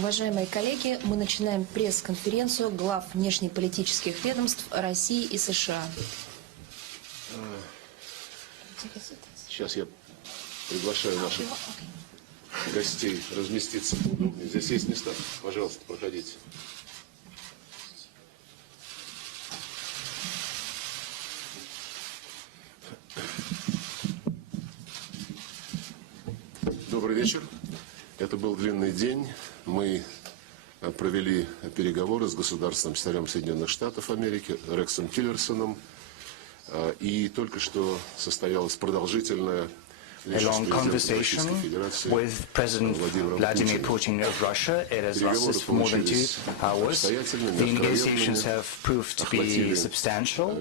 Уважаемые коллеги, мы начинаем пресс-конференцию глав внешнеполитических ведомств России и США. Сейчас я приглашаю наших гостей разместиться поудобнее. Здесь есть места. Пожалуйста, проходите. Добрый вечер. Это был длинный день. Мы провели переговоры с государственным секретарем Соединенных Штатов Америки Рексом Тиллерсоном. И только что состоялась продолжительная a long conversation with President Vladimir Putin of Russia. It has lasted for more than 2 hours. The negotiations have proved to be substantial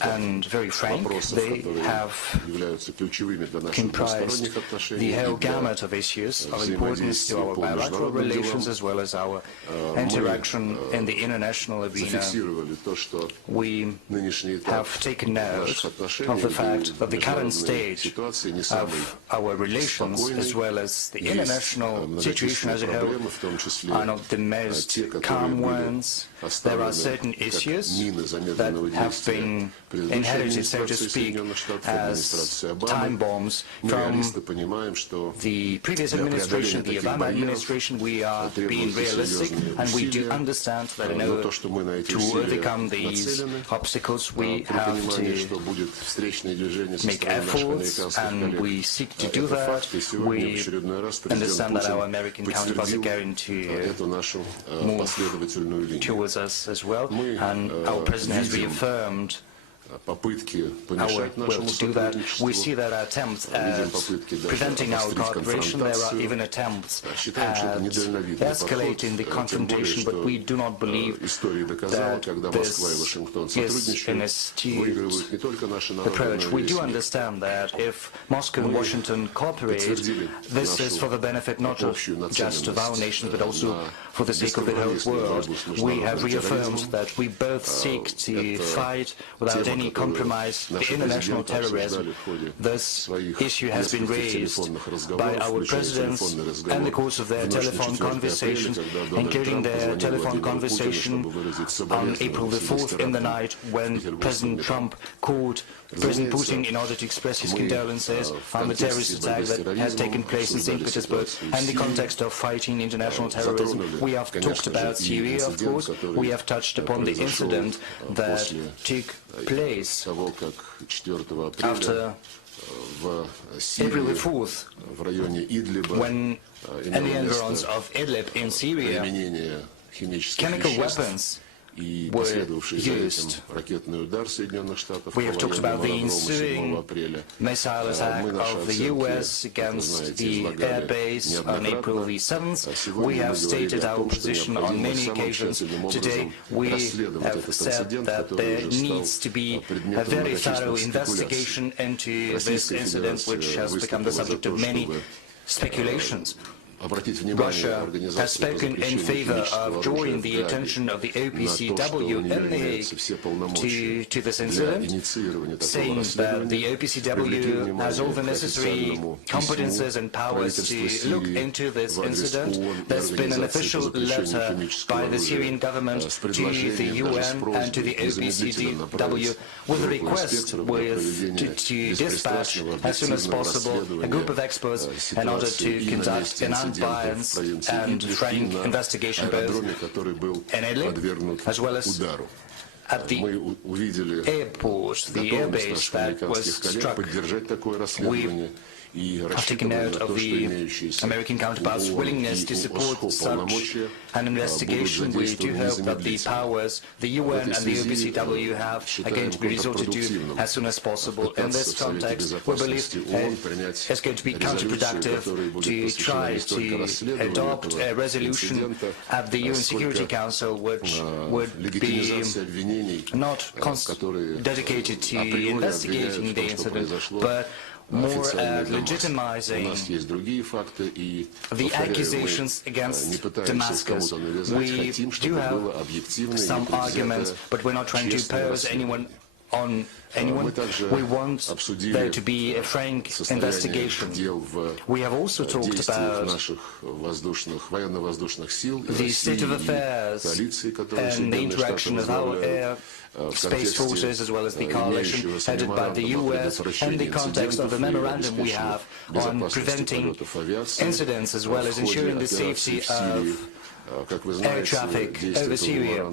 and very frank. They have comprised the whole gamut of issues of importance to our bilateral relations as well as our interaction in the international arena. We have taken note of the fact that the current stage of our relations as well as the international situation as a whole are not the most calm ones. There are certain issues that have been inherited, so to speak, as time bombs from the previous administration, the Obama administration. We are being realistic, and we do understand that in order to overcome these obstacles, we have to make efforts, and we seek to do that. We understand that our American counterparts are going to move towards us as well, and our president has reaffirmed our will to do that. We see that attempts at preventing our cooperation. There are even attempts at escalating the confrontation, but we do not believe that this is an astute approach. We do understand that if Moscow and Washington cooperate, this is for the benefit not just of our nation, but also for the sake of the whole world. We have reaffirmed that we both seek to fight without any compromise the international terrorism. This issue has been raised by our presidents in the course of their telephone conversations, including their telephone conversation on April the 4th in the night when President Trump called President Putin in order to express his condolences on the terrorist attack that has taken place in St. Petersburg and the context of fighting international terrorism. We have talked about Syria, of course. We have touched upon the incident that took place after April the 4th, when in the environs of Idlib in Syria, chemical weapons were used. We have talked about the ensuing missile attack of the US against the air base on April the 7th. We have stated our position on many occasions. Today we have said that there needs to be a very thorough investigation into this incident, which has become the subject of many speculations. Russia has spoken in favor of drawing the attention of the OPCW in The Hague to this incident, saying that the OPCW has all the necessary competences and powers to look into this incident. There's been an official letter by the Syrian government to the UN and to the OPCW with a request to dispatch as soon as possible a group of experts in order to conduct an unbiased and frank investigation both in Idlib as well as at the airport, the airbase that was struck. We have taken note of the American counterparts' willingness to support such an investigation. We do hope that the powers the UN and the OPCW have are going to be resorted to as soon as possible. In this context, we believe it's going to be counterproductive to try to adopt a resolution at the UN Security Council which would be not dedicated to investigating the incident, but more legitimizing the accusations against Damascus. We do have some arguments, but we're not trying to pose anyone on anyone. We want there to be a frank investigation. We have also talked about the state of affairs and the interaction of our air space forces as well as the coalition headed by the US and the context of the memorandum we have on preventing incidents as well as ensuring the safety of air traffic over Syria.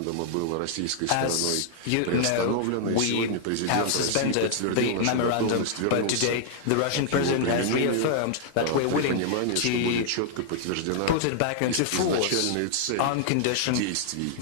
As you know, we have suspended the memorandum, but today the Russian president has reaffirmed that we're willing to put it back into force on condition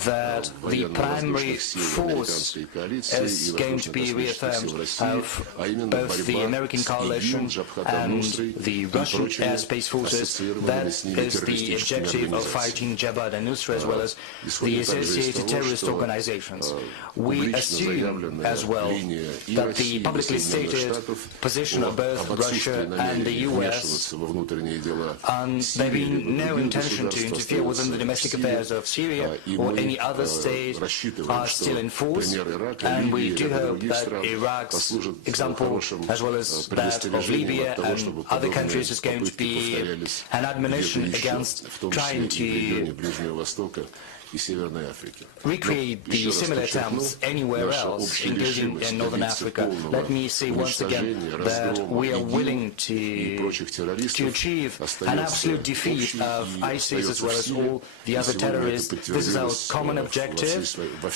that the primary force is going to be reaffirmed of both the American coalition and the Russian airspace forces. That is the objective of fighting Jabhat al-Nusra as well as the associated terrorist organizations. We assume as well that the publicly stated position of both Russia and the US, and there being no intention to interfere within the domestic affairs of Syria or any other state, are still in force, and we do hope that Iraq's example as well as that of Libya and other countries is going to be an admonition against trying to recreate the similar attempts anywhere else, including in Northern Africa. Let me say once again that we are willing to achieve an absolute defeat of ISIS as well as all the other terrorists. This is our common objective.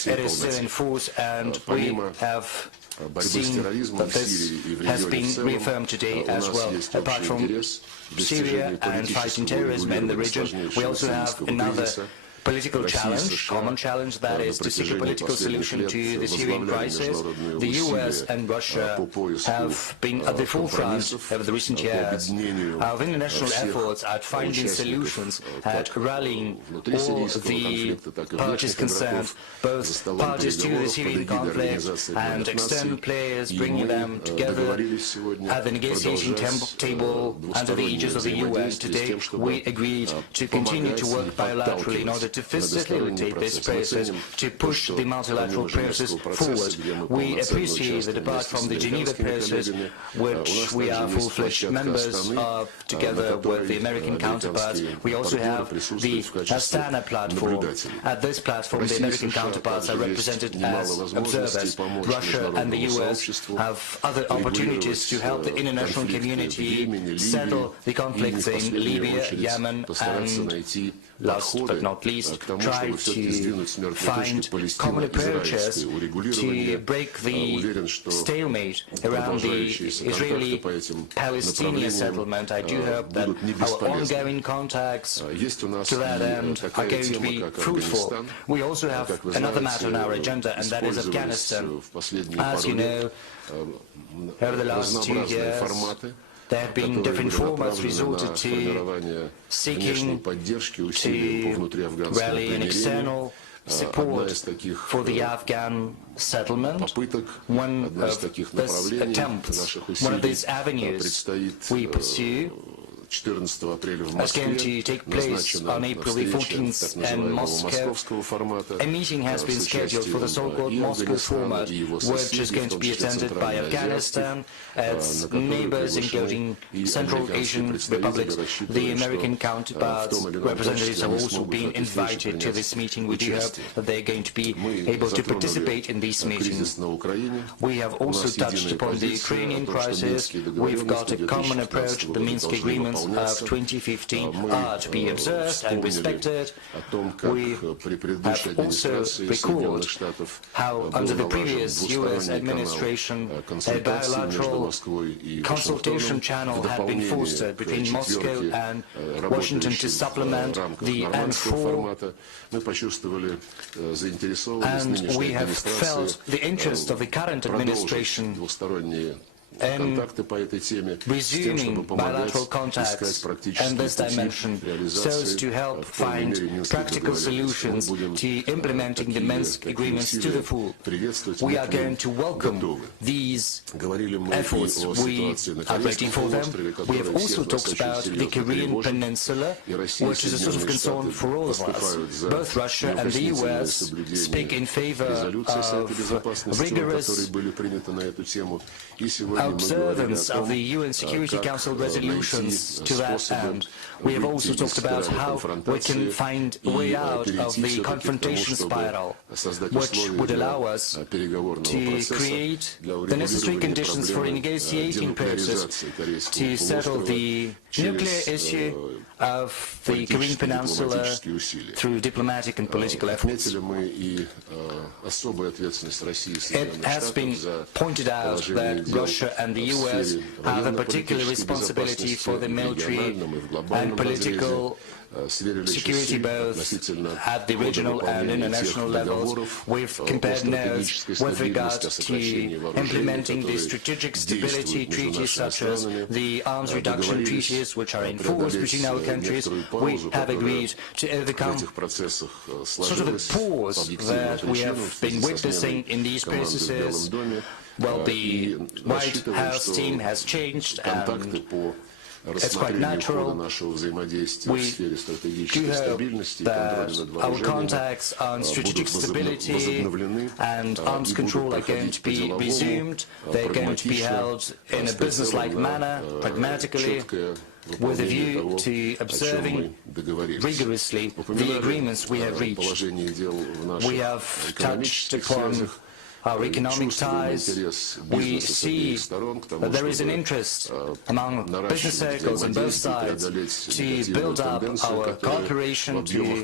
It is still in force, and we have seen that this has been reaffirmed today as well. Apart from Syria and fighting terrorism in the region, we also have another political challenge, common challenge, that is to seek a political solution to the Syrian crisis. The US and Russia have been at the forefront over the recent years of international efforts at finding solutions, at rallying all the parties concerned, both parties to the Syrian conflict and external players, bringing them together at the negotiation table under the aegis of the US. Today, we agreed to continue to work bilaterally in order to facilitate this process, to push the multilateral process forward. We appreciate that apart from the Geneva process, which we are full-fledged members of together with the American counterparts, we also have the Astana platform. At this platform, the American counterparts are represented as observers. Russia and the US have other opportunities to help the international community settle the conflicts in Libya, Yemen, and last but not least, try to find common approaches to break the stalemate around the Israeli-Palestinian settlement. I do hope that our ongoing contacts to that end are going to be fruitful. We also have another matter on our agenda, and that is Afghanistan. As you know, over the last 2 years, there have been different formats resorted to seeking to rally an external support for the Afghan settlement. One of these attempts, one of these avenues we pursue is going to take place on April the 14th in Moscow. A meeting has been scheduled for the so-called Moscow format, which is going to be attended by Afghanistan, its neighbors, including Central Asian republics. The American counterparts representatives have also been invited to this meeting. We do hope that they're going to be able to participate in these meetings. We have also touched upon the Ukrainian crisis. We've got a common approach. The Minsk agreements of 2015 are to be observed and respected. We have also recalled how under the previous US administration a bilateral consultation channel had been fostered between Moscow and Washington to supplement the N4, and we have felt the interest of the current administration контакты по этой теме с тем, чтобы resuming помогать bilateral искать contacts практические in this пути dimension so as реализации to help в полной find мере Минских practical договоренностей. Мы solutions будем to implementing the Minsk такие agreements to усилия the full. приветствовать, We мы are к ним going to welcome готовы. these Говорили мы и efforts. о We ситуации на are ready Корейском for them. полуострове, We have которая also всех нас talked очень about the серьезно Korean тревожит. Peninsula, И Россия и which is a source of Соединенные concern Штаты for all of us. выступают за Both Russia and the US speak in favor резолюции Совета of Безопасности, которые rigorous были приняты на эту тему. И сегодня мы говорили observance о of том, the UN Security как Council resolutions to that способы end. We have also выйти из talked about спирали how we can конфронтации find a и way out перейти of the все-таки к тому, confrontation чтобы spiral, создать which условия would для allow us переговорного to процесса, create для the necessary урегулирования conditions for a проблемы negotiating process денуклеаризации Корейского to settle полуострова the nuclear через issue of the Korean Peninsula политические усилия. through diplomatic and political efforts. Отметили мы и особую ответственность России и It Соединенных has been Штатов за pointed out положение that дел Russia and the в US сфере have a particular военно-политической responsibility безопасности for the в military региональном и в and глобальном разрезе. political Сверили security часы both относительно at the хода regional and выполнения international тех levels. договоров We've о compared notes стратегической with regard стабильности, о сокращении to вооружений, implementing the которые strategic stability действуют между treaties нашими such as странами. the arms reduction Договорились treaties which are in force between our countries. некоторую We паузу, have которая agreed to в overcome этих процессах sort of a сложилась по pause объективным that we причинам have в связи been со witnessing сменой in these команды в Белом processes. доме. Well, the И White рассчитываем, House что team has changed контакты and по it's quite рассмотрению хода natural. нашего взаимодействия в We сфере do стратегической hope стабильности и that контроля над our вооружениями contacts on strategic будут stability возобновлены and arms и control будут are going to be проходить resumed. They're going to be held in a business-like manner, pragmatically, with a view to observing rigorously the agreements we have reached. We have touched upon our economic ties. We see that there is an interest among business circles on both sides to build up our cooperation to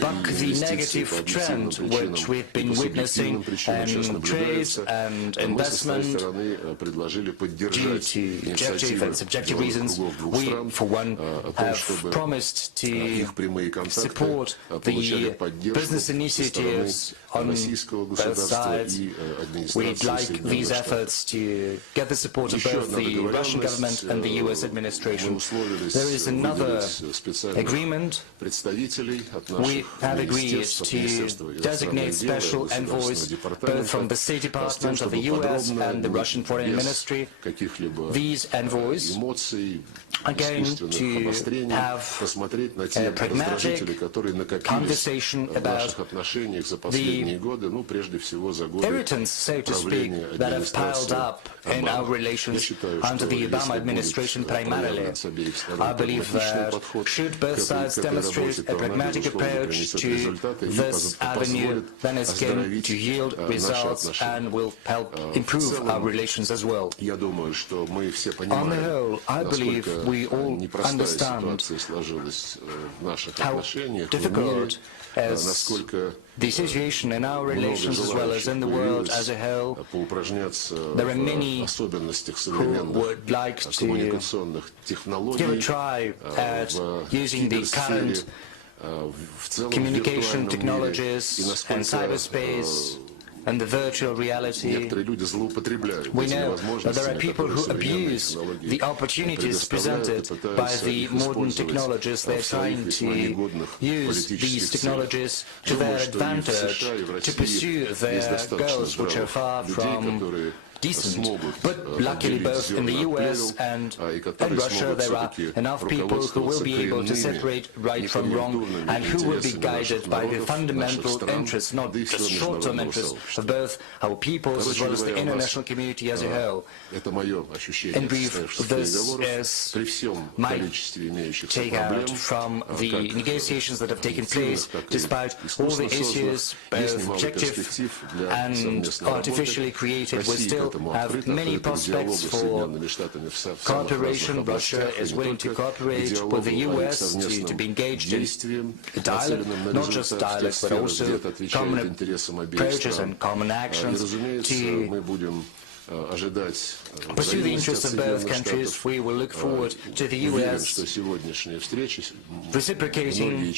buck the negative trend which we've been witnessing in trade and investment due to objective and subjective reasons. We, for one, have promised to support the business initiatives on both sides. We'd like these efforts to get the support of both the Russian government and the US administration. There is another agreement. We have agreed to designate special envoys both from the State Department of the US and the Russian Foreign Ministry. These envoys are going to have a pragmatic conversation about the irritants, so to speak, that have piled up in our relations under the Obama administration primarily. I believe that should both sides demonstrate a pragmatic approach to this avenue, then it's going to yield results and will help improve our relations as well. On the whole, I believe we all understand how difficult is the situation in our relations as well as in the world as a whole. There are many who would like to give a try at using the current communication technologies and cyberspace and the virtual reality. We know that there are people who abuse the opportunities presented by the modern technologies. They're trying to use these technologies to their advantage to pursue their goals, which are far from decent. But luckily both in the US and in Russia there are enough people who will be able to separate right from wrong and who will be guided by the fundamental interests, not just short-term interests, of both our peoples as well as the international community as a whole. In brief, this is my take-out from the negotiations that have taken place. Despite all the issues, both objective and artificially created, we still have many prospects for cooperation. Russia is willing to cooperate with the US to be engaged in dialogue, not just dialogue, but also common approaches and common actions to ожидать pursue the interests of both countries. We will look forward to the US reciprocating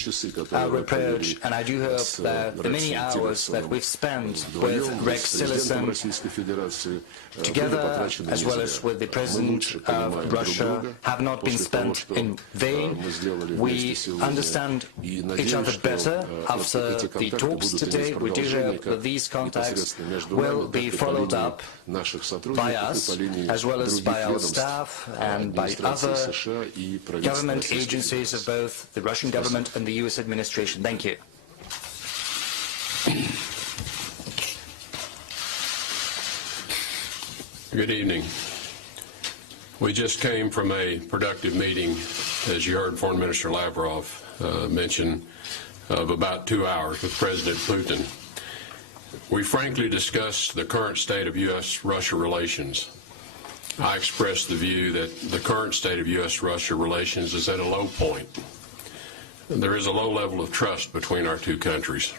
our approach, and I do hope that the many hours that we've spent with Rex Tillerson together, as well as with the President of Russia, have not been spent in vain. We understand each other better after the talks today. We do hope that these contacts will be followed up by us, as well as by our staff and by other government agencies of both the Russian government and the US administration. Thank you. Good evening. We just came from a productive meeting, as you heard Foreign Minister Lavrov mention, of about 2 hours with President Putin. We frankly discussed the current state of U.S.-Russia relations. I expressed the view that the current state of U.S.-Russia relations is at a low point. There is a low level of trust between our two countries.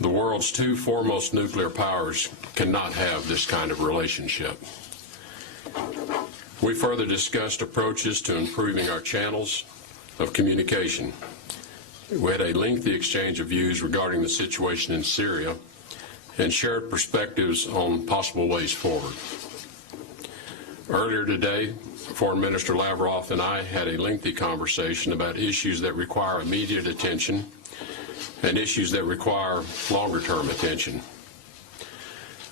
The world's two foremost nuclear powers cannot have this kind of relationship. We further discussed approaches to improving our channels of communication. We had a lengthy exchange of views regarding the situation in Syria and shared perspectives on possible ways forward. Earlier today, Foreign Minister Lavrov and I had a lengthy conversation about issues that require immediate attention and issues that require longer-term attention.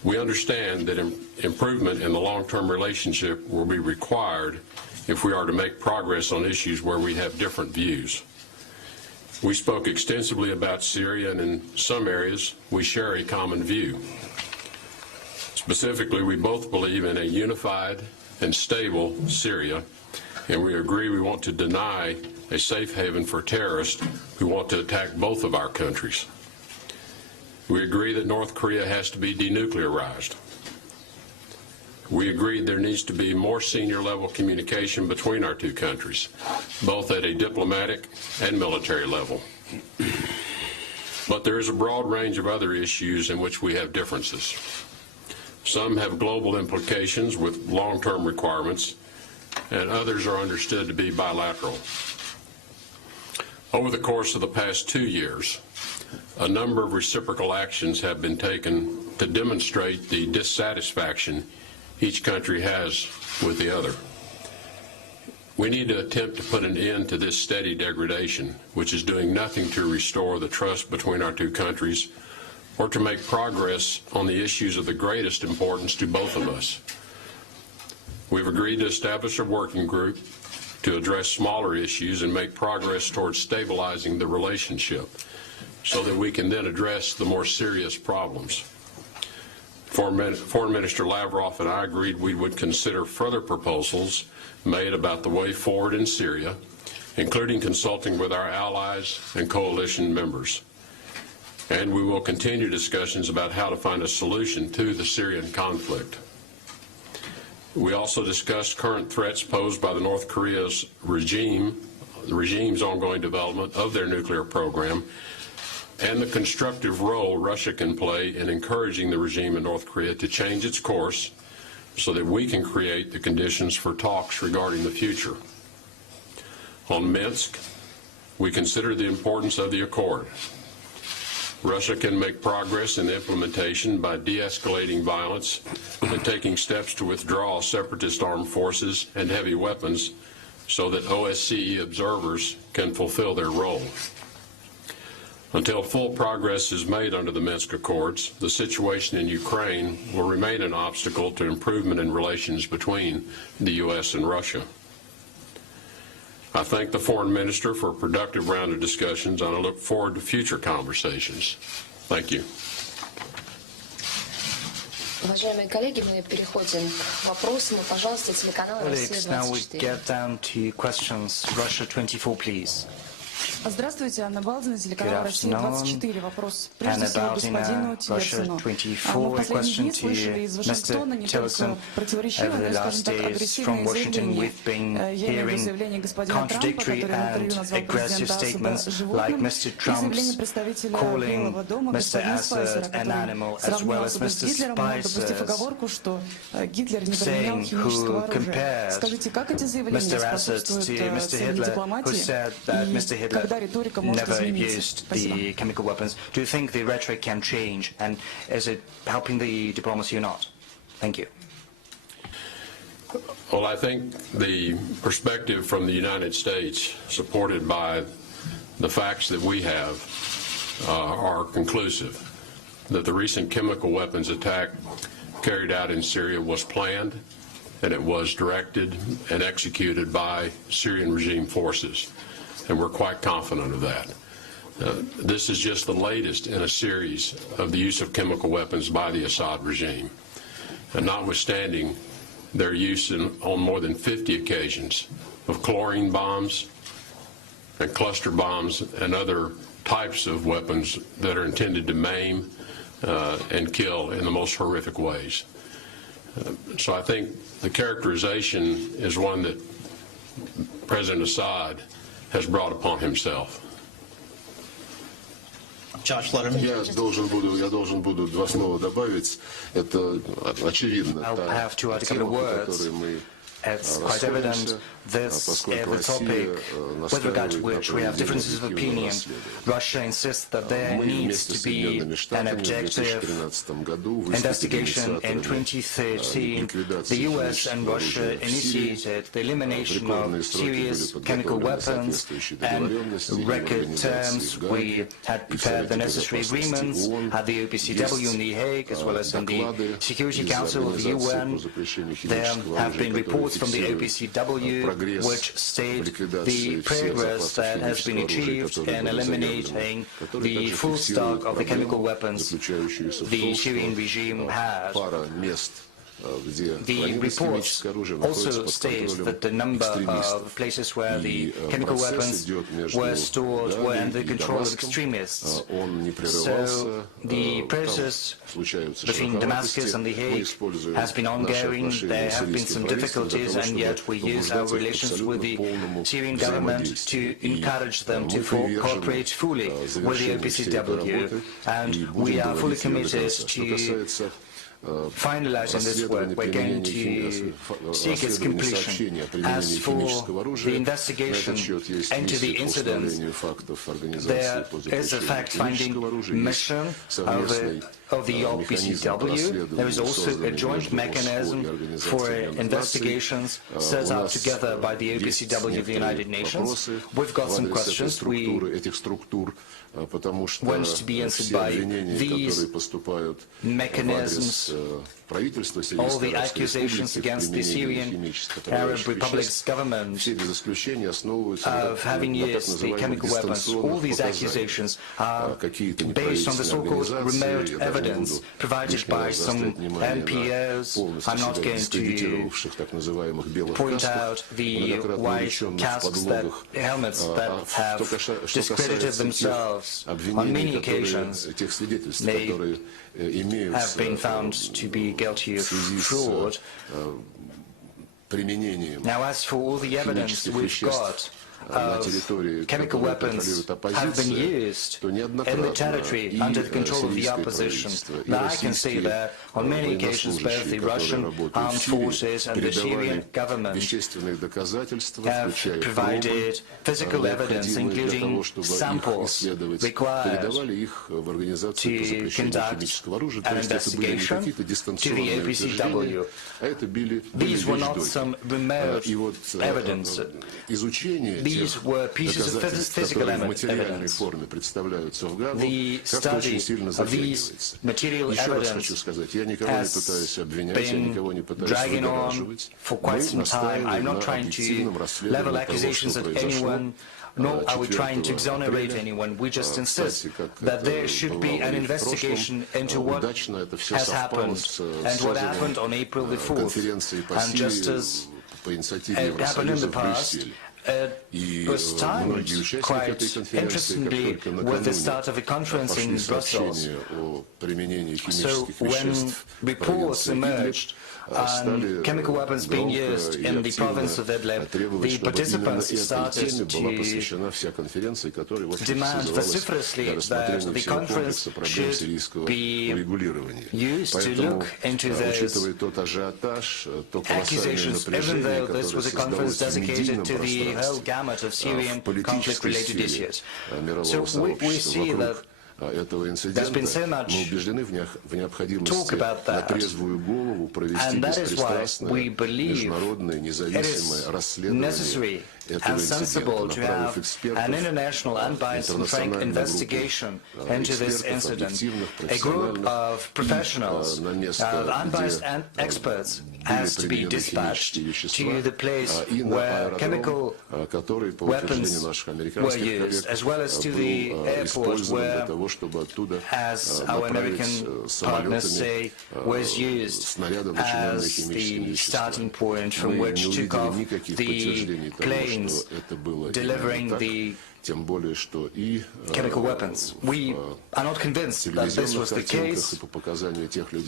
We understand that improvement in the long-term relationship will be required if we are to make progress on issues where we have different views. We spoke extensively about Syria, and in some areas, we share a common view. Specifically, we both believe in a unified and stable Syria, and we agree we want to deny a safe haven for terrorists who want to attack both of our countries. We agree that North Korea has to be denuclearized. We agreed there needs to be more senior level communication between our two countries, both at a diplomatic and military level. But there is a broad range of other issues in which we have differences. Some have global implications with long-term requirements, and others are understood to be bilateral. Over the course of the past 2 years, a number of reciprocal actions have been taken to demonstrate the dissatisfaction each country has with the other. We need to attempt to put an end to this steady degradation, which is doing nothing to restore the trust between our two countries or to make progress on the issues of the greatest importance to both of us. We've agreed to establish a working group to address smaller issues and make progress towards stabilizing the relationship so that we can then address the more serious problems. Foreign Minister Lavrov and I agreed we would consider further proposals made about the way forward in Syria, including consulting with our allies and coalition members. And we will continue discussions about how to find a solution to the Syrian conflict. We also discussed current threats posed by the North Korea's regime's ongoing development of their nuclear program, and the constructive role Russia can play in encouraging the regime in North Korea to change its course so that we can create the conditions for talks regarding the future. On Minsk, we consider the importance of the accord. Russia can make progress in the implementation by de-escalating violence and taking steps to withdraw separatist armed forces and heavy weapons so that OSCE observers can fulfill their role. Until full progress is made under the Minsk Accords, the situation in Ukraine will remain an obstacle to improvement in relations between the U.S. and Russia. I thank the Foreign Minister for a productive round of discussions, and I look forward to future conversations. Thank you. Уважаемые коллеги, мы переходим к вопросам. Пожалуйста, телеканал Россия 24. Now we get down to questions. Russia 24, please. Здравствуйте, Анна Балдина, Good телеканал «Россия» afternoon. 24. Вопрос Anna прежде всего господину Baldina, Russia Тиллерсону. Мы 24. в последние Question дни to слышали из Вашингтона Mr. не только Tillerson. противоречивые, Over но the и, скажем last так, days from агрессивные Washington, заявления. we've been Я имею в виду hearing заявление господина Трампа, contradictory который в интервью and назвал aggressive президента statements Асада like животным, Mr. и заявление Trump's представителя calling Белого дома Mr. господина Спайсера, Assad an который animal, as сравнил well as Асада с Mr. Гитлером, но допустив Spicer's, оговорку, что Гитлер не применял saying химического who оружия. compared Скажите, как эти заявления Mr. Assad способствуют to Mr. цели Hitler, who дипломатии, said that Mr. и Hitler когда риторика может never измениться? used Спасибо. the chemical weapons. Do you think the rhetoric can change, and is it helping the diplomacy or not? Thank you. Well, I think the perspective from the United States, supported by the facts that we have, are conclusive. That the recent chemical weapons attack carried out in Syria was planned, and it was directed and executed by Syrian regime forces. And we're quite confident of that. This is just the latest in a series of the use of chemical weapons by the Assad regime. And notwithstanding their use on more than 50 occasions of chlorine bombs and cluster bombs and other types of weapons that are intended to maim and kill in the most horrific ways. So I think the characterization is one that President Assad has brought upon himself. Josh Letterman. Я должен буду два слова добавить. Это очевидно. I'll have to add a couple of words. It's quite evident this is a topic with regard to which we have differences of opinion. Russia insists that there needs to be an objective investigation. In 2013, the US and Russia initiated the elimination of serious chemical weapons, and in record terms we had prepared the necessary agreements at the OPCW in The Hague, as well as in the Security Council of the UN. There have been reports from the OPCW which state the progress that has been achieved in eliminating the full stock of the chemical weapons the Syrian regime has. The reports also state that the number of places where the chemical weapons were stored were under the control of extremists. So the process between Damascus and The Hague has been ongoing. There have been some difficulties, and yet we use our relations with the Syrian government to encourage them to cooperate fully with the OPCW, and we are fully committed to finalizing this work. We're going to seek its completion. As for the investigation into the incident, there is a fact-finding mission of the OPCW. There is also a joint mechanism for investigations set up together by the OPCW of the United Nations. We've got some questions we want to be answered by these mechanisms. All the accusations against the Syrian Arab Republic's government of having used the chemical weapons, all these accusations are based on the so-called remote evidence provided by some NPOs. I'm not going to point out the white casques, helmets that have discredited themselves on many occasions. They have been found to be guilty of fraud. Now, as for all the evidence we've got of chemical weapons have been used in the territory under the control of the opposition. Now, I can say that on many occasions both the Russian armed forces and the Syrian government have provided physical evidence, including samples required to conduct an investigation to the OPCW. These were not some remote evidence. These were pieces of physical evidence. The study of these material evidence has been dragging on for quite some time. I'm not trying to level accusations at anyone, nor are we trying to exonerate anyone. We just insist that there should be an investigation into what has happened and what happened on April the 4th. And just as it happened in the past, И was timed многие участники quite этой конференции, interestingly как только with the start of a накануне conference пошли in Brussels. сообщения о применении So химических when веществ в reports провинции emerged on chemical weapons being used in the province of Idlib, the participants started to demand vociferously that the conference should be used to look into those accusations, even though this was a conference dedicated to the whole gamut of Syrian conflict-related issues. So we see that there's been so much talk about that, and that is why we believe it is necessary and sensible to have an international, unbiased and frank investigation into this incident. A group of professionals, unbiased and experts, has to be dispatched to the place where chemical weapons were used, as well as to the airport where, as our American partners say, was used as the starting point from which took off the planes delivering the chemical weapons. We are not convinced that this was the case,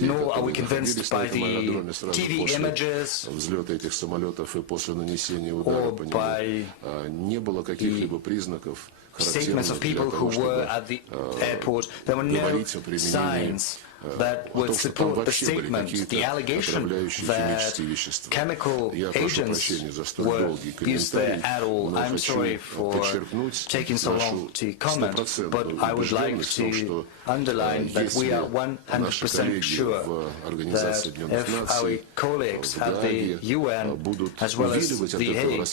nor are we convinced by the TV images or by the statements of people who were at the airport. There were no signs that would support the statement, the allegation that chemical agents were used there at all. I'm sorry for taking so long to comment, but I would like to underline that we are 100% sure that if our colleagues at the UN, as well as The Hague,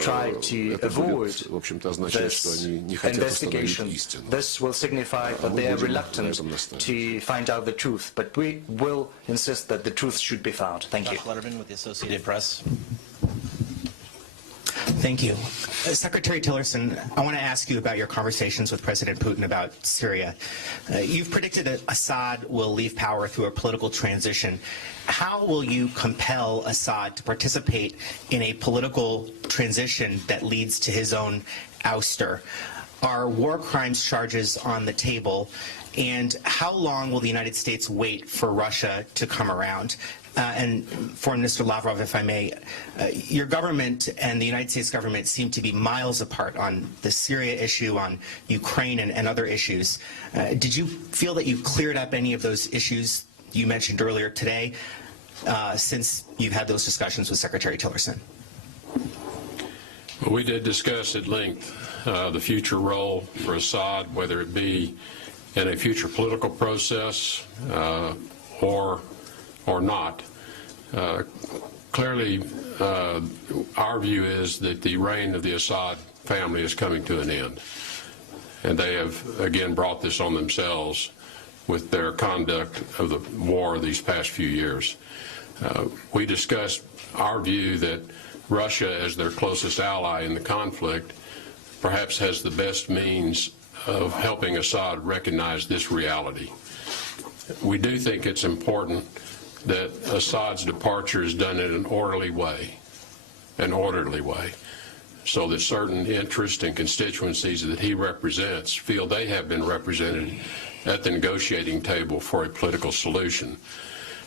try to avoid this investigation, this will signify that they are reluctant to find out the truth. But we will insist that the truth should be found. Thank you. Josh Letterman with the Associated Press. Thank you. Secretary Tillerson, I want to ask you about your conversations with President Putin about Syria. You've predicted that Assad will leave power through a political transition. How will you compel Assad to participate in a political transition that leads to his own ouster? Are war crimes charges on the table? And how long will the United States wait for Russia to come around? And Foreign Minister Lavrov, if I may, your government and the United States government seem to be miles apart on the Syria issue, on Ukraine and other issues. Did you feel that you cleared up any of those issues you mentioned earlier today since you've had those discussions with Secretary Tillerson? Well, we did discuss at length the future role for Assad, whether it be in a future political process or not. Clearly, our view is that the reign of the Assad family is coming to an end. And they have, again, brought this on themselves with their conduct of the war these past few years. We discussed our view that Russia, as their closest ally in the conflict, perhaps has the best means of helping Assad recognize this reality. We do think it's important that Assad's departure is done in an orderly way, so that certain interests and constituencies that he represents feel they have been represented at the negotiating table for a political solution.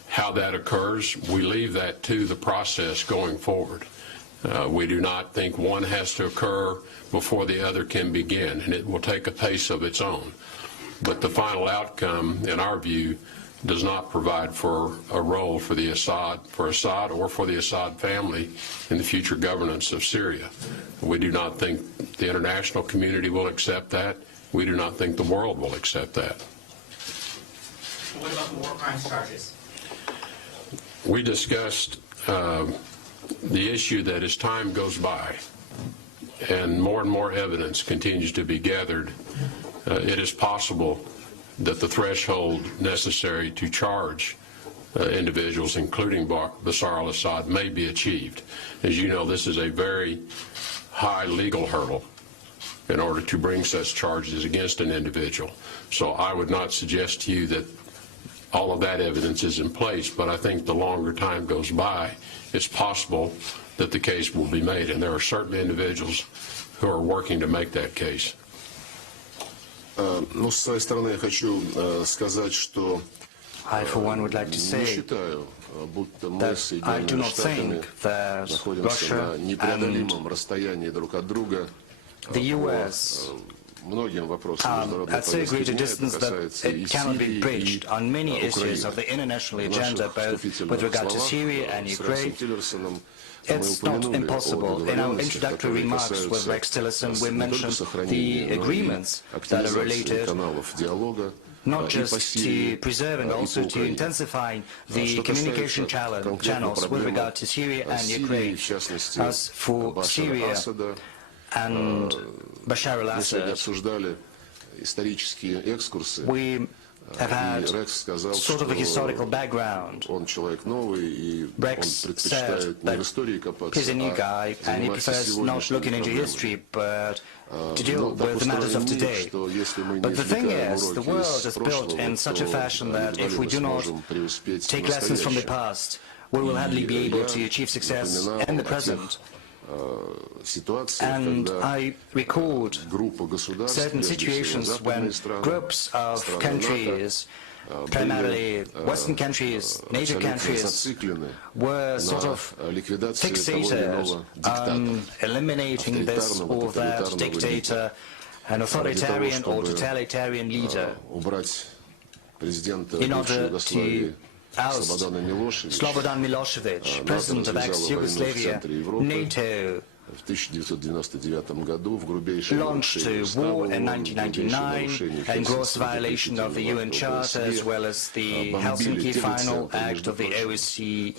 How that occurs, we leave that to the process going forward. We do not think one has to occur before the other can begin, and it will take a pace of its own. But the final outcome, in our view, does not provide for a role for Assad or for the Assad family in the future governance of Syria. We do not think the international community will accept that. We do not think the world will accept that. What about the war crimes charges? We discussed the issue that as time goes by and more evidence continues to be gathered, it is possible that the threshold necessary to charge individuals, including Bashar al-Assad, may be achieved. As you know, this is a very high legal hurdle in order to bring such charges against an individual. So I would not suggest to you that all of that evidence is in place, but I think the longer time goes by, it's possible that the case will be made, and there are certainly individuals who are working to make that case. Ну, с своей стороны я хочу сказать, что I, for one, would like to не say считаю, будто мы с that I do Соединенными not Штатами think that находимся Russia на непреодолимом расстоянии друг от друга the US по многим вопросам международной at so great повестки a дня. distance Это that касается и it cannot be Сирии, bridged и on many issues of Украины. the international В agenda, наших both with вступительных regard to словах Syria and с Ukraine. Рексом Тиллерсоном мы It's not упомянули о impossible. In our договоренностях, introductory которые remarks with касаются Rex Tillerson, we не только mentioned сохранения, the но и agreements that are активизации related каналов диалога not и по just Сирии, to preserve and и also по to Украине. intensify the Что communication касается конкретно channels with проблемы regard to Syria and Сирии, Ukraine. в частности, As for Башара Syria Асада, and Bashar мы сегодня al-Assad, обсуждали исторические экскурсы. we have had И Рекс сказал, sort of a historical что background. он человек новый, и Rex он предпочитает said не that в истории копаться, he's a new а guy and he заниматься prefers not сегодняшними looking into проблемами. history but to deal Но так with the matters of устроен мир, today. что если мы не But the thing извлекаем is, the уроки world из is built прошлого, in such a то fashion that едва if ли we мы do not сможем преуспеть в take lessons from the настоящем. past, we will hardly be able to achieve success напоминал in the о тех present. ситуациях, And когда I recalled группа государств, certain прежде всего situations when западные страны, groups of страны countries, НАТО, primarily Western countries, NATO абсолютно countries, зациклены were sort на of ликвидации того или fixated иного диктатора, on eliminating this or that авторитарного dictator, an authoritarian or totalitarian leader, убрать президента in бывшей order Югославии to oust Слободана Милошевича. Slobodan Milosevic, president of ex-Yugoslavia. NATO в 1999 году в грубейшем launched нарушении a устава war in ООН, в грубейшем 1999 нарушении and gross Хельсинкского violation of the UN Charter as well as the Helsinki Final Act of the OSCE.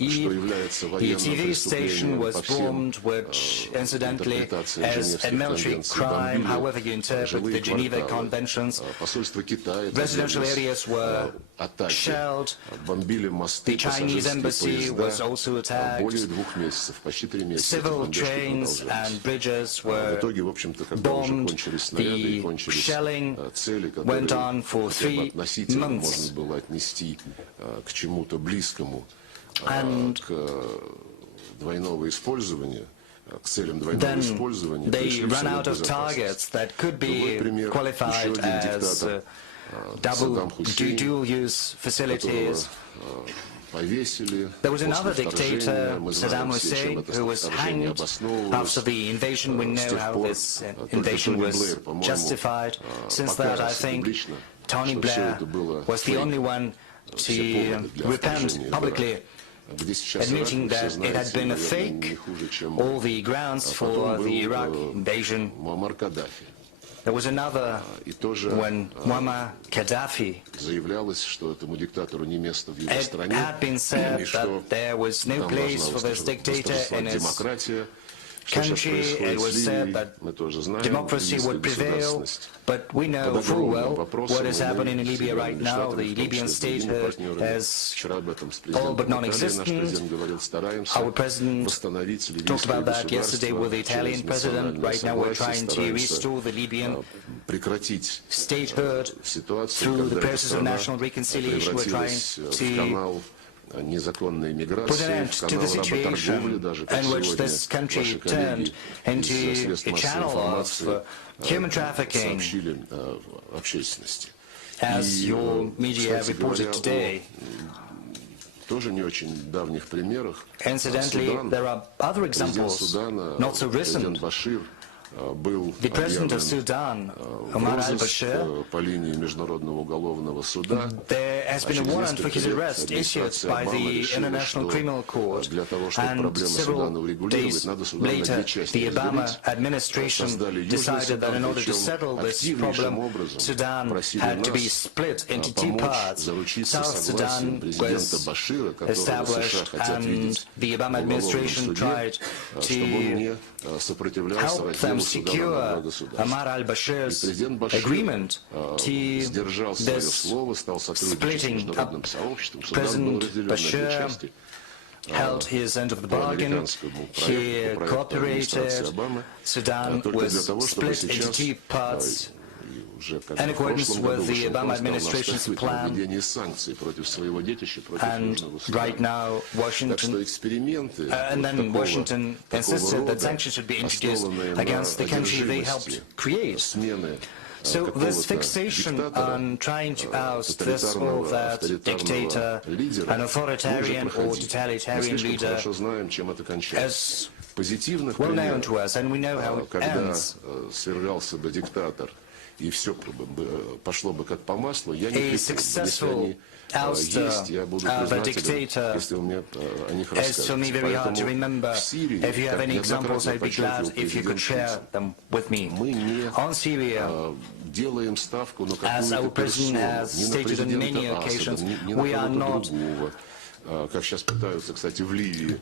The TV station was bombed, which incidentally is a military crime, however you interpret the Geneva Conventions. Посольство Китая Residential areas were shelled. бомбили мосты, The Chinese пассажирские embassy поезда. was also attacked. Более 2 месяцев, почти 3 месяца. эти Civil бомбежки trains продолжались. and bridges В were итоге, в общем-то, когда уже bombed. кончились снаряды и The кончились shelling цели, went которые on for хотя бы 3 относительно months. можно было отнести к чему-то близкому, And к двойного использования, к целям двойного then использования, they пришли в ran Совет out of targets Безопасности. that could Другой be пример, еще qualified один as диктатор, double Саддам Хусейн, dual-use которого facilities. повесили There was после another вторжения. dictator, Мы Saddam знаем все, чем Hussein, это who was вторжение hanged обосновывалось. after the invasion. We С know тех how пор this только invasion Тони was Блэйр, по-моему, justified. Since that, I покаялся think публично, Tony что все Blair это было was the фейк. only one Все to поводы для repent вторжения в publicly, Ирак. Где сейчас admitting Ирак, вы that все it had знаете, been a наверное, fake. не хуже, чем All the grounds for потом the Iraq был invasion. Муаммар Каддафи. There was another И тоже when Muammar Gaddafi. заявлялось, что этому диктатору не место в его It стране, had been said и что that there was no там place должна for this dictator in восторжествовать his демократия. Что сейчас country. It происходит was с said Ливией, that мы тоже знаем, democracy ливийская would prevail, государственность. but we know Под full огромным well вопросом, what is и мы happening in с Libya right Соединенными now. Штатами, The в том Libyan числе с другими statehood партнерами, is вчера об этом с all президентом but Италии наш non-existent. президент говорил, стараемся Our president восстановить talked ливийское about that yesterday with the государство Italian через president. национальное Right now we're согласие, trying to стараемся restore the Libyan прекратить statehood ситуацию, through the когда эта process of страна national reconciliation. We're trying превратилась в to канал незаконной put an миграции, end в to канал the situation работорговли, даже как in which сегодня this country ваши turned коллеги из into средств a массовой channel of информации human trafficking, сообщили общественности. as И, your media кстати reported говоря, today. тоже не очень давних примерах. Incidentally, Судан, there are other президент examples, Судана, not so президент recent. Башир, был The president of объявлен Sudan, в Omar розыск al-Bashir, по линии Международного уголовного суда. there has been a Через warrant for несколько his лет arrest issued администрация by Обамы the решила, International что Criminal Court, для того, чтобы and проблему Судана several урегулировать, days надо Судан на later, две части the Obama разделить. administration Создали Южный decided that in Судан, order to причем settle this активнейшим problem, образом Sudan просили had to be нас split into two помочь parts. заручиться South согласием Sudan президента was Башира, которого США established, хотят and видеть the Obama в уголовном administration суде, tried чтобы он to не сопротивлялся help them разделу Судана на два secure государства. Omar al-Bashir's Президент Башир agreement to сдержал свое this слово, стал сотрудничать с splitting международным up. сообществом. Судан был President разделен на две Bashir части. held his end of the bargain. He cooperated. Sudan was split into two parts. уже как in в accordance прошлом году with the Вашингтон Obama стал administration's настаивать на plan, введении санкций против своего детища, против and Южного Судана. right now Так что Washington эксперименты and then Washington insisted that рода, sanctions should be introduced основанные against the на country they одержимости, helped create. смены So this какого-то fixation диктатора, on trying to oust this or тоталитарного, that авторитарного dictator, лидера, an authoritarian мы уже or проходили. Мы totalitarian слишком leader, хорошо знаем, чем это кончается. is Позитивных well known примеров, to us, and we know how it когда ends. свергался бы диктатор и все пошло бы как по маслу, я не A припомню. Если successful они ouster есть, я буду of a признателен, dictator если вы мне о них It's for me расскажете. very hard to Поэтому remember. в Сирии, If you have как any examples, неоднократно I'd be glad подчеркивал if you could президент share them with me. мы не On Syria, делаем ставку на as our какую-то president персону, has ни на stated on many президента occasions, Асада, ни на we are кого-то not другого. Как сейчас пытаются, кстати, в Ливии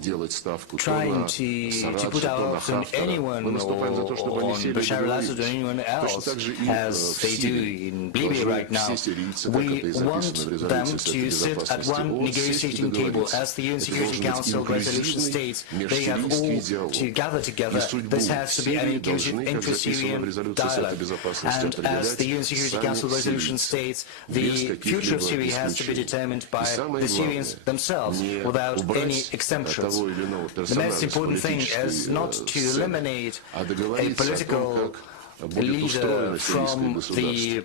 делать ставку то trying на to Сараджа, put то our на hopes on Хафтара. anyone Мы наступаем за то, чтобы они or on сели Bashar al-Assad or anyone договорились. Точно else, так же и as в they do Сирии. in Libya right now. Все сирийцы, как We это и записано в want резолюции them Совета to sit at Безопасности one ООН, сесть и negotiating table, договориться. as the UN Это Security должен быть Council resolution инклюзивный states. They have межсирийский all диалог. to gather together. И судьбу This has to be an Сирии inclusive должны, как записано в inter-Syrian резолюции Совета dialogue. Безопасности, And as the UN определять Security сами Council resolution сирийцы. states, Без the future of каких-либо Syria has to be исключений. determined by И самое the Syrians главное, themselves, не without убрать any exemptions. того или иного The most персонажа с important thing политической is not to сцены, eliminate а a договориться о том, political как будет leader устроено сирийское from государство. the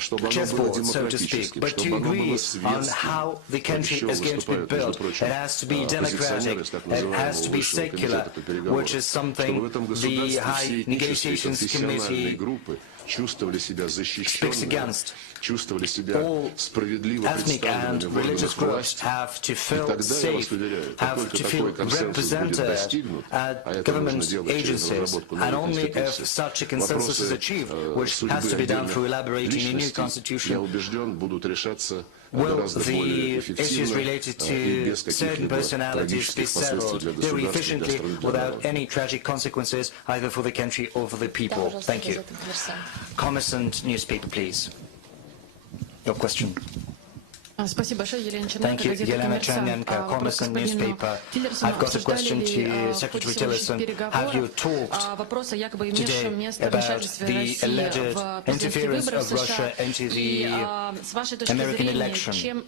Чтобы оно было chessboard, so to демократическим, speak, but to чтобы оно agree было on светским. how the country Еще is going to be выступают, между built. прочим, It has to be оппозиционеры democratic, из так it has to называемого be Высшего secular, комитета по переговорам, which is чтобы в something этом the государстве High все этнические Negotiations конфессиональные Committee группы чувствовали себя защищенными, against. чувствовали себя All справедливо ethnic and представленными в religious органах groups власти. have to И feel тогда, я вас safe, уверяю, как have только to такой feel консенсус будет represented достигнут, at а это нужно government делать через agencies, разработку and новых only if конституций, such a consensus is вопросы achieved, which судьбы has to be done отдельных through elaborating a new личностей, я constitution. убежден, будут решаться Will гораздо более the issues эффективно related и to без certain каких-либо personalities be трагических последствий settled для very государства, для efficiently страны, для without народа. any tragic consequences either for the country or for the Да, people? пожалуйста, Thank you. газета «Коммерсант». Commerce newspaper, please. Your question. Спасибо большое, Елена Thank Черненко, you, газета Елена «Коммерсант». Черненко, Вопрос Commerce господину newspaper. Тиллерсону. I've got a question Обсуждали ли to в ходе Secretary сегодняшних Tillerson. Have you переговоров talked вопрос о якобы today имевшем место about вмешательстве the России alleged в президентские interference выборы в of Russia США? into И the с вашей точки American зрения, election? чем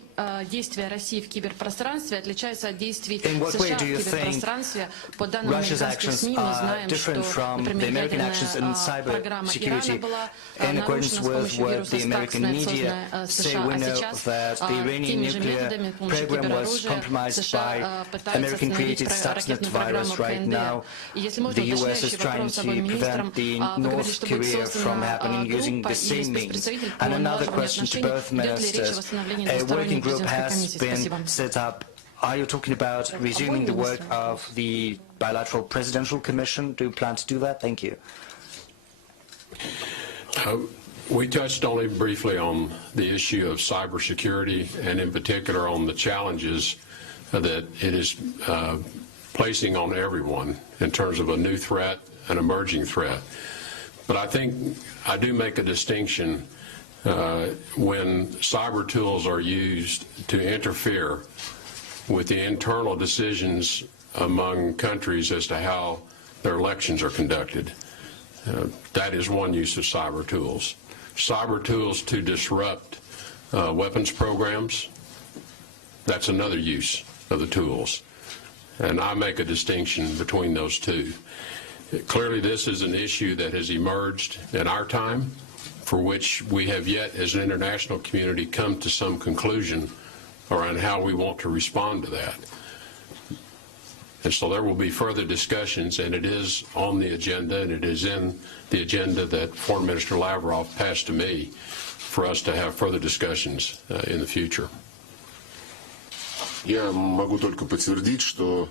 действия России в киберпространстве отличаются от действий In what way США do you в think киберпространстве? По данным Russia's американских actions СМИ мы are знаем, different что, from the например, American actions in ядерная программа Ирана cybersecurity была in accordance нарушена с with помощью what вируса the American Stuxnet, media созданная say. США. We А know сейчас that the Iranian теми же nuclear методами, с помощью program was кибероружия, compromised США by пытаются American-created остановить Stuxnet ракетную virus программу right КНДР. now. И если можно, The US is уточняющий trying вопрос to обоим министрам. prevent the Вы говорили, North что будет Korea from happening создана using группа the и same means. спецпредставитель по And another налаживанию question to отношений. both Идет ли речь о ministers. восстановлении A двусторонней working group президентской has комиссии? been Спасибо. set up. Are you talking about resuming the work of the bilateral presidential commission? Do you plan to do that? Thank you. We touched only briefly on the issue of cybersecurity and in particular on the challenges that it is placing on everyone in terms of a new threat, an emerging threat. But I think I do make a distinction when cyber tools are used to interfere with the internal decisions among countries as to how their elections are conducted. That is one use of cyber tools. Cyber tools to disrupt weapons programs, that's another use of the tools. And I make a distinction between those two. Clearly, this is an issue that has emerged in our time, for which we have yet, as an international community, come to some conclusion around how we want to respond to that. And so there will be further discussions, and it is on the agenda, and it is in the agenda that Foreign Minister Lavrov passed to me for us to have further discussions in the future. Я могу только подтвердить, что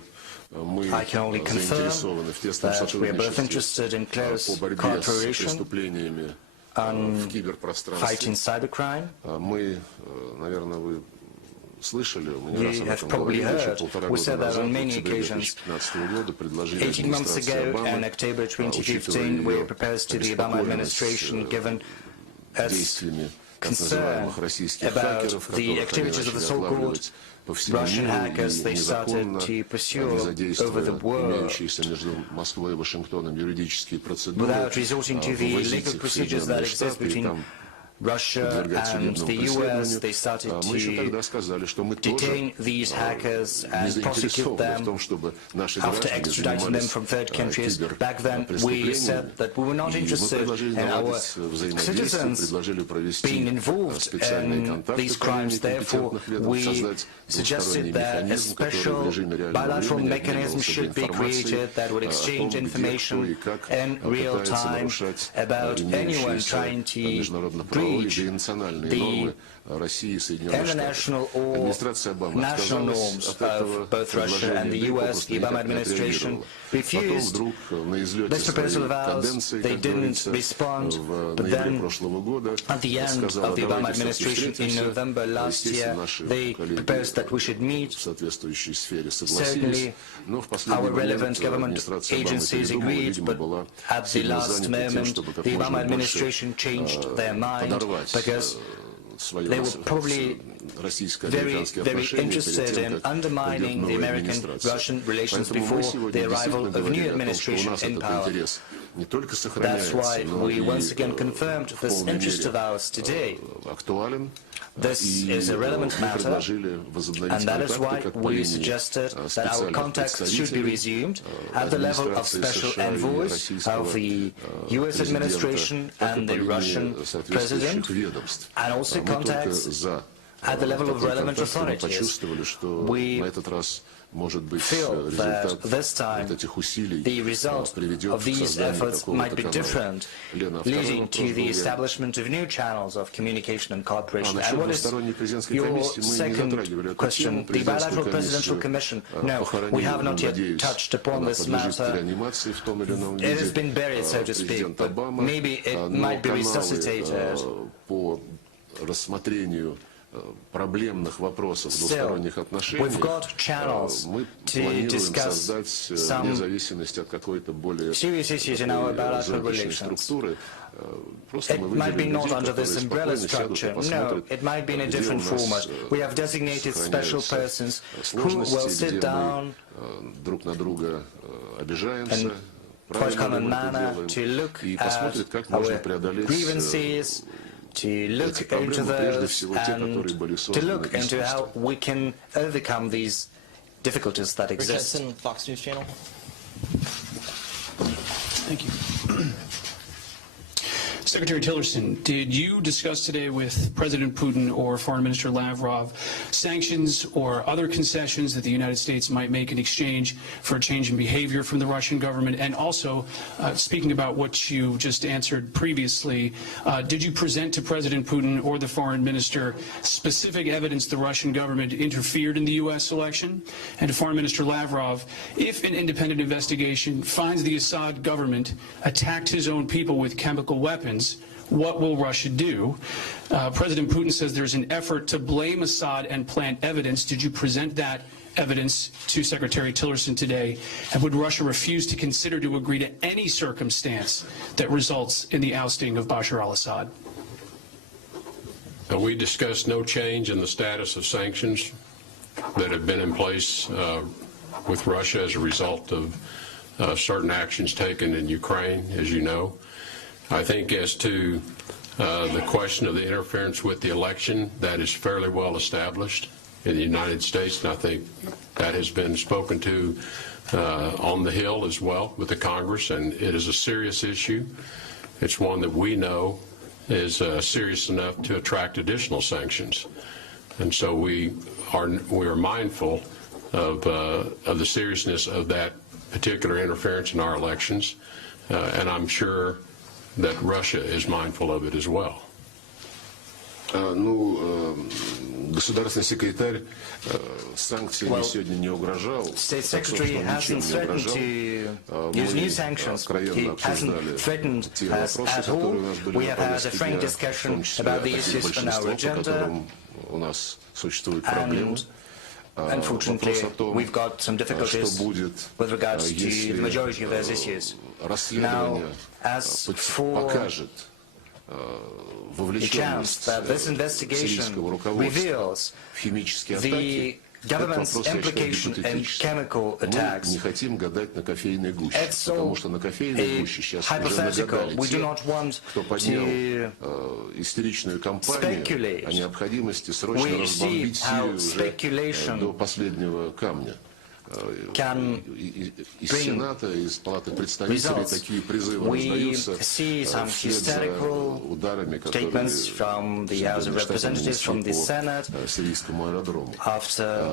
мы заинтересованы в тесном сотрудничестве по борьбе с преступлениями в киберпространстве. Мы, наверное, вы слышали, мы не раз об этом говорили, еще 1,5 года назад, в октябре 2015 года, предложили администрации Обамы, учитывая ее обеспокоенность действиями concern about the activities of the so-called Russian hackers they started to pursue over the world without resorting to the legal procedures that exist between Russia and the US. They started to detain these hackers and prosecute them after extraditing them from third countries. Back then, we said that we were not interested in our citizens being involved in these crimes. Therefore, we suggested that a special bilateral mechanism should be created that would exchange information in real time about anyone trying to breach the international or national norms of both Russia and the US. The Obama administration refused this proposal of ours. They didn't respond, but then at the end of the Obama administration in November last year, they proposed that we should meet. Certainly, our relevant government agencies agreed, but at the last moment, the Obama administration changed their mind because they were probably very, very interested in undermining the American-Russian relations before the arrival of a new administration in power. That's why we once again confirmed this interest of ours today. This is a relevant matter, and that is why we suggested that our contacts should be resumed at the level of special envoys of the US administration and the Russian president, and also contacts at the level of relevant authorities. We feel that this time the result of these efforts might be different, leading to the establishment of new channels of communication and cooperation. And what is your second question? The Bilateral Presidential Commission? No, we have not yet touched upon this matter. It has been buried, so to speak, but maybe it might be resuscitated. Still, we've got channels to discuss some serious issues in our bilateral relations. It might be not under this umbrella structure. No, it might be in a different format. We have designated special persons who will sit down in quite common manner to look at our grievances, to look into those and to look into how we can overcome these difficulties that exist. Richardson, Fox News Channel. Thank you. Secretary Tillerson, did you discuss today with President Putin or Foreign Minister Lavrov sanctions or other concessions that the United States might make in exchange for a change in behavior from the Russian government? And also, speaking about what you just answered previously, did you present to President Putin or the Foreign Minister specific evidence the Russian government interfered in the U.S. election? And to Foreign Minister Lavrov, if an independent investigation finds the Assad government attacked his own people with chemical weapons, what will Russia do? President Putin says there's an effort to blame Assad and plant evidence. Did you present that evidence to Secretary Tillerson today? And would Russia refuse to consider to agree to any circumstance that results in the ousting of Bashar al-Assad? We discussed no change in the status of sanctions that have been in place with Russia as a result of certain actions taken in Ukraine, as you know. I think as to the question of the interference with the election, that is fairly well established in the United States, and I think that has been spoken to on the Hill as well with the Congress, and it is a serious issue. It's one that we know is serious enough to attract additional sanctions, and so we are mindful of the seriousness of that particular interference in our elections, and I'm sure that Russia is mindful of it as well. Государственный секретарь санкциями сегодня не угрожал. State Secretary hasn't threatened to use new sanctions. He hasn't threatened us at all. We have had a frank discussion about the issues on our agenda. And unfortunately, we've got some difficulties with regards to the majority of those issues. Now, as for вовлеченность сирийского руководства в химические атаки, government's implication in chemical attacks. Мы не хотим гадать на кофейной гуще, потому что на кофейной гуще сейчас уже нагадали те, кто поднял истеричную кампанию о необходимости срочно разбомбить Сирию уже до последнего камня. Из Сената, из Палаты представителей такие призывы раздаются вслед за ударами, которые Соединенные Штаты нанесли по сирийскому аэродрому.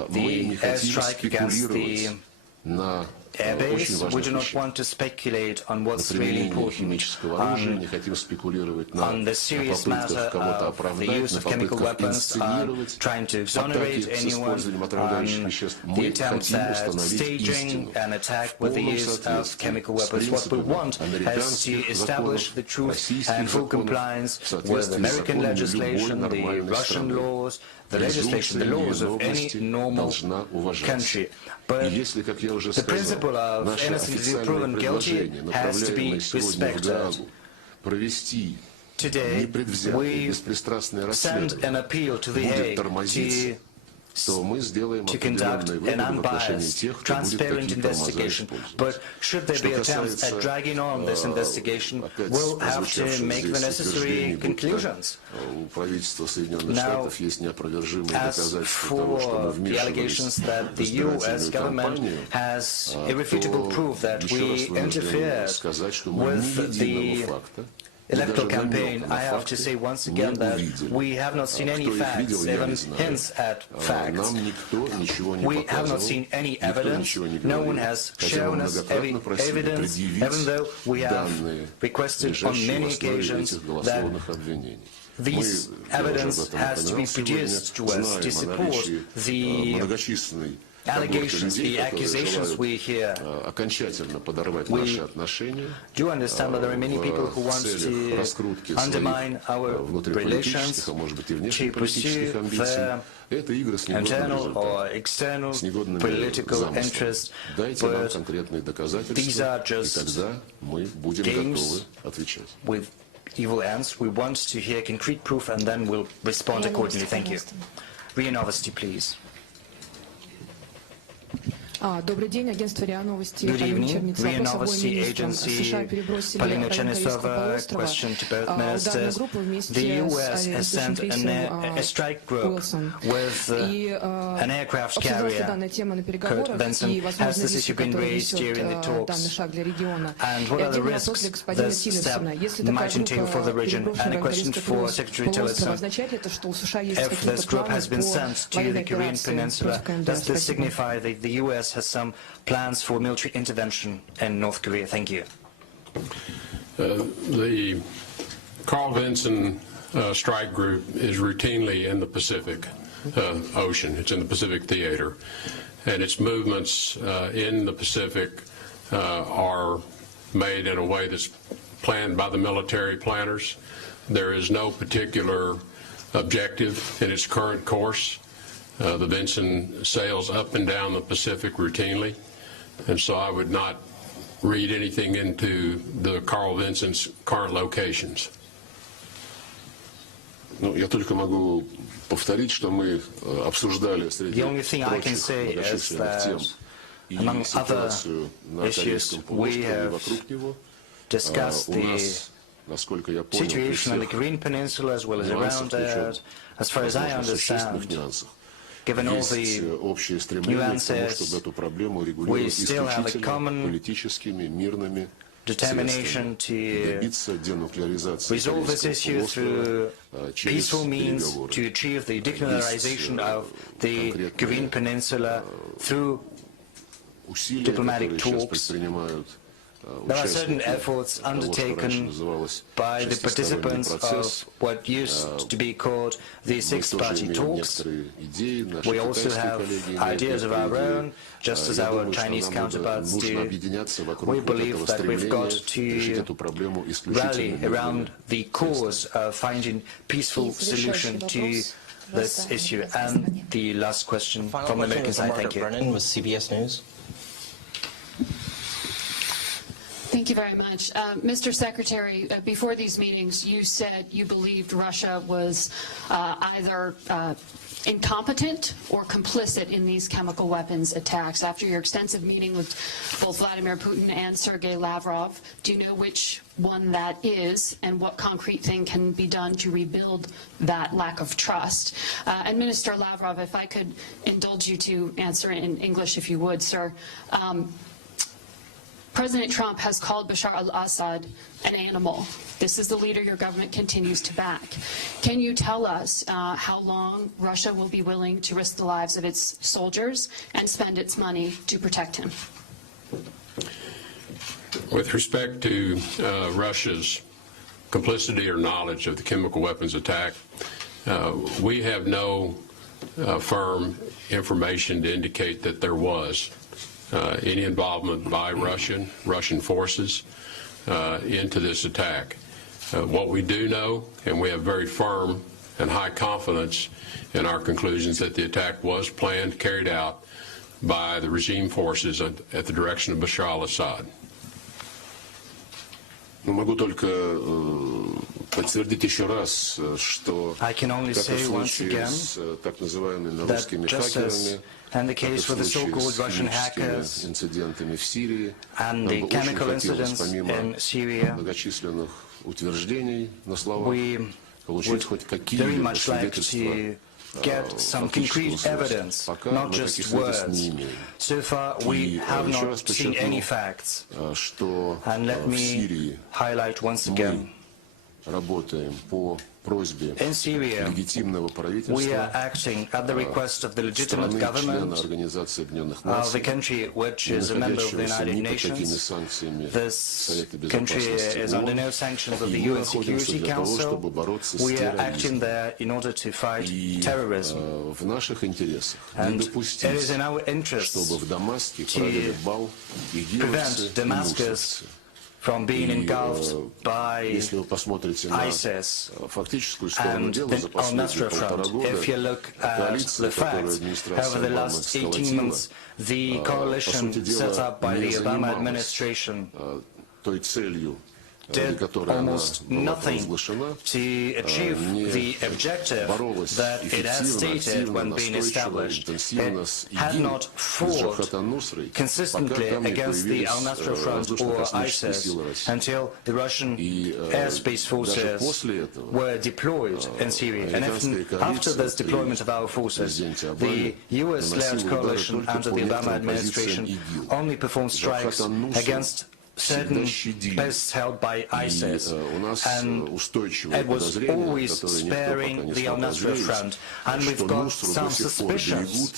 Мы не хотим спекулировать на We do not want to speculate on what's really important, не хотим спекулировать на on the serious matter of the use of chemical weapons, trying to exonerate anyone, the attempts at staging an attack with the use of chemical weapons. What we want is to establish the truth and full compliance with American legislation, the Russian laws, the legislation, the laws of any normal country. But the principle of innocent until proven guilty has to be respected. Today, we send an appeal to The Hague to conduct an unbiased, transparent investigation. But should there be attempts at dragging on this investigation, we'll have to make the necessary conclusions. Now, as for the allegations that the U.S. government has irrefutable proof that we interfered with the electoral campaign, I have to say once again that we have not seen any facts, even hints at facts. We have not seen any evidence. No one has shown us any evidence, even though we have requested on many occasions that this evidence has to be produced to us to support the allegations, the accusations we hear. We do understand that there are many people who want to undermine our relations, to pursue their internal or external political interests, but these are just games with evil ends. We want to hear concrete proof and then we'll respond accordingly. Thank you. RIA Novosti, please. Добрый день, агентство РИА Новости. Good evening, RIA Novosti agency. Polina Chernisova, question to both ministers. The U.S. has sent a strike group with an aircraft carrier. Kurt Benson, has this issue been raised during the talks? And what are the risks this step might entail for the region? And a question for Secretary Tillerson. If this group has been sent to the Korean Peninsula, does this signify that the U.S. has some plans for military intervention in North Korea? Thank you. The Carl Vinson strike group is routinely in the Pacific Ocean. It's in the Pacific Theater. And its movements in the Pacific are made in a way that's planned by the military planners. There is no particular objective in its current course. The Vinson sails up and down the Pacific routinely, and so I would not read anything into the Carl Vinson's current locations. Я только могу повторить, что мы обсуждали среди прочих многочисленных тем и ситуацию на Корейском полуострове вокруг него. У нас, насколько я понял, situation on the Korean Peninsula as well as around it, as far as I understand, given all the nuances, we still have a common determination to resolve this issue through peaceful means to achieve the denuclearization of the Korean Peninsula through diplomatic talks. There are certain efforts undertaken by the participants of what used to be called the six-party talks. We also have ideas of our own, just as our Chinese counterparts do. We believe that we've got to rally around the cause of finding peaceful solution to this issue. And the last question from the American side. Thank you. Brennan with CBS News. Thank you very much. Mr. Secretary, before these meetings, you said you believed Russia was either incompetent or complicit in these chemical weapons attacks. After your extensive meeting with both Vladimir Putin and Sergei Lavrov, do you know which one that is and what concrete thing can be done to rebuild that lack of trust? And Minister Lavrov, if I could indulge you to answer in English, if you would, sir. President Trump has called Bashar al-Assad an animal. This is the leader your government continues to back. Can you tell us how long Russia will be willing to risk the lives of its soldiers and spend its money to protect him? With respect to Russia's complicity or knowledge of the chemical weapons attack, we have no firm information to indicate that there was any involvement by Russian forces into this attack. What we do know, and we have very firm and high confidence in our conclusions, that the attack was planned, carried out by the regime forces at the direction of Bashar al-Assad. Могу только подтвердить еще раз, что I can only как и say в once случае again с так называемыми that русскими just хакерами, and the как и case в with the случае so-called с Russian химическими hackers инцидентами в Сирии, and нам the бы очень chemical хотелось, incidents помимо in Syria, многочисленных утверждений на словах, we получить would хоть very какие-либо much like свидетельства to get some фактического concrete устройства. evidence, Пока not мы таких just свидетельств words. не имеем. So far, we И have еще not раз seen any подчеркну, facts. что And let в me Сирии highlight once again, мы работаем по просьбе in Syria, легитимного we are правительства acting at the request of the legitimate страны, члена government Организации Объединенных of the Наций, country which is a member of the находящегося United ни под какими Nations. санкциями This Совета country Безопасности is under ООН, no sanctions of и the мы UN находимся Security для того, Council. чтобы бороться с We are acting терроризмом. there in order to fight И terrorism. в наших интересах не And допустить, it is in our interests чтобы в Дамаске to провели бал игиловцы prevent и Damascus мусорцы. from being И engulfed by если вы посмотрите на ISIS фактическую сторону and дела за the последние al-Nusra полтора front. года, If you look at коалиция, the которую facts, администрация over the Обамы last 18 сколотила, months, the по coalition сути set дела, up by не the Obama занималась administration той целью, did которой она almost была nothing провозглашена, to achieve не the objective боролась that it had эффективно, stated активно, when being настойчиво, established. интенсивно It с had ИГИЛ not и с fought Джабхат ан-Нусрой, consistently пока там не against the появились al-Nusra front or воздушно-космические ISIS силы России. until the Russian И airspace даже forces после этого were deployed in Syria. And американская even after коалиция this deployment of our forces, президенте the Обаме US-led наносила удары coalition только under по the Obama некоторым administration позициям ИГИЛ. only performed strikes Джабхат ан-Нусра against certain щадили. posts held by ISIS. И у нас And устойчивое it was подозрение, always которое никто пока sparing не the смог al-Nusra развеять, front. And we've что got Нусру some до сих пор suspicions. берегут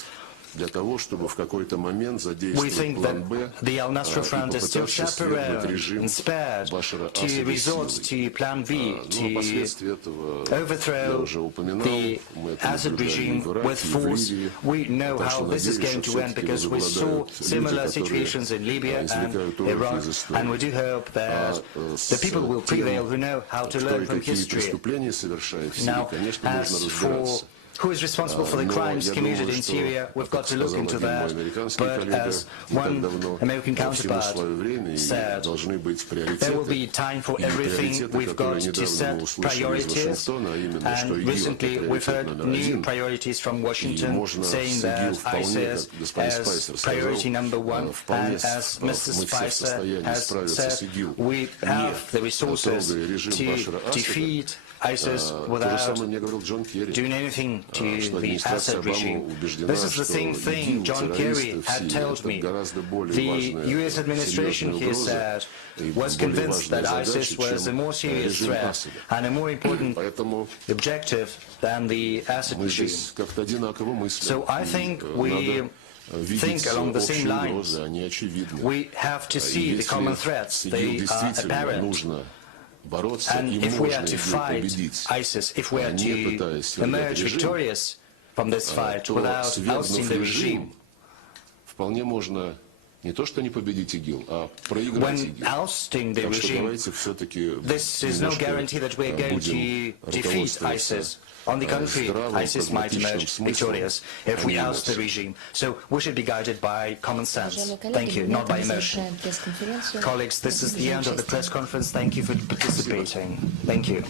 для того, чтобы в какой-то момент We задействовать think план that Б the al-Nusra и front is still попытаться свергнуть chaperoned режим and spared Башара to Асада resort силой. to plan B, Но to последствия этого я overthrow уже упоминал. the Мы это Assad наблюдали regime и в Ираке, with и в force. Ливии. We know Так how что this is надеюсь, going что to end все-таки because we saw возобладают similar люди, situations in Libya and извлекают уроки Iraq, из истории. and we do hope that the people will prevail who know how to Кто learn и from какие history. преступления совершает в Сирии, Now, конечно, нужно as for разбираться. who is responsible for the Но crimes я committed думаю, in что, Syria, we've got как to look сказал into один мой that. американский But коллега as не так one давно, American всему counterpart свое время, и said, должны быть there will be приоритеты. time for И everything. приоритеты, We've got которые to недавно мы set услышали из priorities. Вашингтона, а именно, что And ИГИЛ — это recently we've приоритет heard номер new один. priorities from И Washington можно saying с that ИГИЛ вполне, ISIS как господин Спайсер as priority number сказал, one. вполне And as Mr. мы все в Spicer состоянии has справиться с said, ИГИЛ, we have the resources трогая режим Башара to Асада. defeat ISIS То же without самое мне говорил Джон Керри, doing anything to что the администрация Assad Обамы regime. убеждена, This is the что same thing ИГИЛ, John Kerry террористы в had Сирии — told это me. гораздо более The важная, US administration, серьезная he угроза said, и was более convinced that важная ISIS задача, was a чем more serious режим threat Асада. and a more important Поэтому objective than the Assad мы regime. здесь как-то одинаково мыслим. So I think И we надо видеть think along the общие same lines. угрозы, они очевидны. We have to see the common threats. С ИГИЛ They are действительно apparent. нужно бороться, And и if we можно are to ИГИЛ fight победить, ISIS, if we are не to пытаясь свергать emerge режим, victorious from this fight то without свергнув ousting the regime, режим, вполне можно не то, что не победить ИГИЛ, а проиграть when ИГИЛ. ousting the Так что regime, давайте все-таки this is no guarantee that we are going to defeat ISIS. On the contrary, ISIS might emerge victorious if we oust the regime. So we should be guided by common sense. Уважаемые коллеги, Thank you, на not by этом мы emotion. завершаем пресс-конференцию. Colleagues, this is the end of the press conference. Thank you for participating. Thank you.